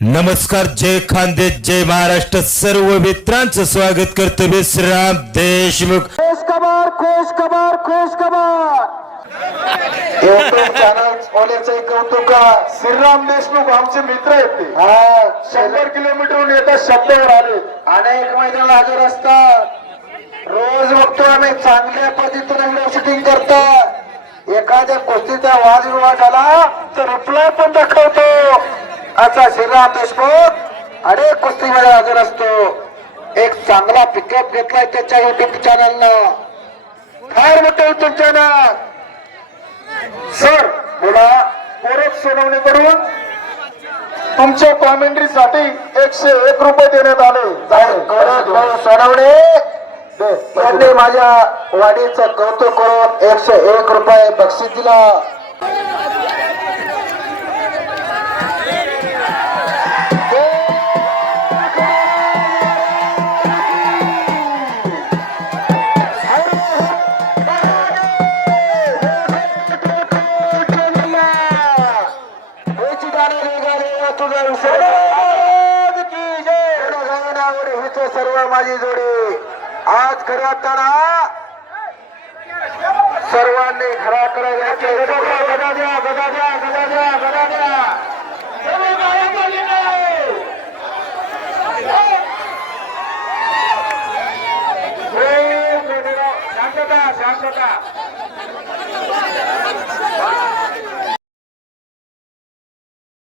नमस्कार जय खानदेश जय महाराष्ट्र. सर्व मित्रांचं स्वागत करतो विश्राम देशमुख. खुश खबर खुश खबर खुश खबर युट्यूब चॅनल खोल्याचे कौतुक श्रीराम देशमुख आमचे मित्र आहेत ते. हा शंभर किलोमीटरहून येतात शब्दावर आले. अनेक मैदान हजर असतात. रोज बघतो आम्ही चांगल्या पद्धतीने व्हिडिओ शूटिंग करतात. एखाद्या कुस्तीचा वादविवाद झाला तर रिप्लाय पण दाखवतो असा श्रीराम देशमुख अनेक कुस्तीमध्ये हजर असतो. एक चांगला पिकअप घेतलाय त्याच्या युट्यूब चॅनलनं फार मोठं युट्यूब चॅनल सर बोला पोरक सोडवणे करून तुमच्या कॉमेंट्री साठी एकशे एक रुपये देण्यात आले. त्यांनी माझ्या वाढीचं कौतुक करून एकशे एक रुपये बक्षीस दिला. सर्व माझी जोडी. आज खऱ्या सर्वांनी घराकडे जायचे गदा द्या गदा द्या गदा द्या गदा द्या. शांतता शांतता.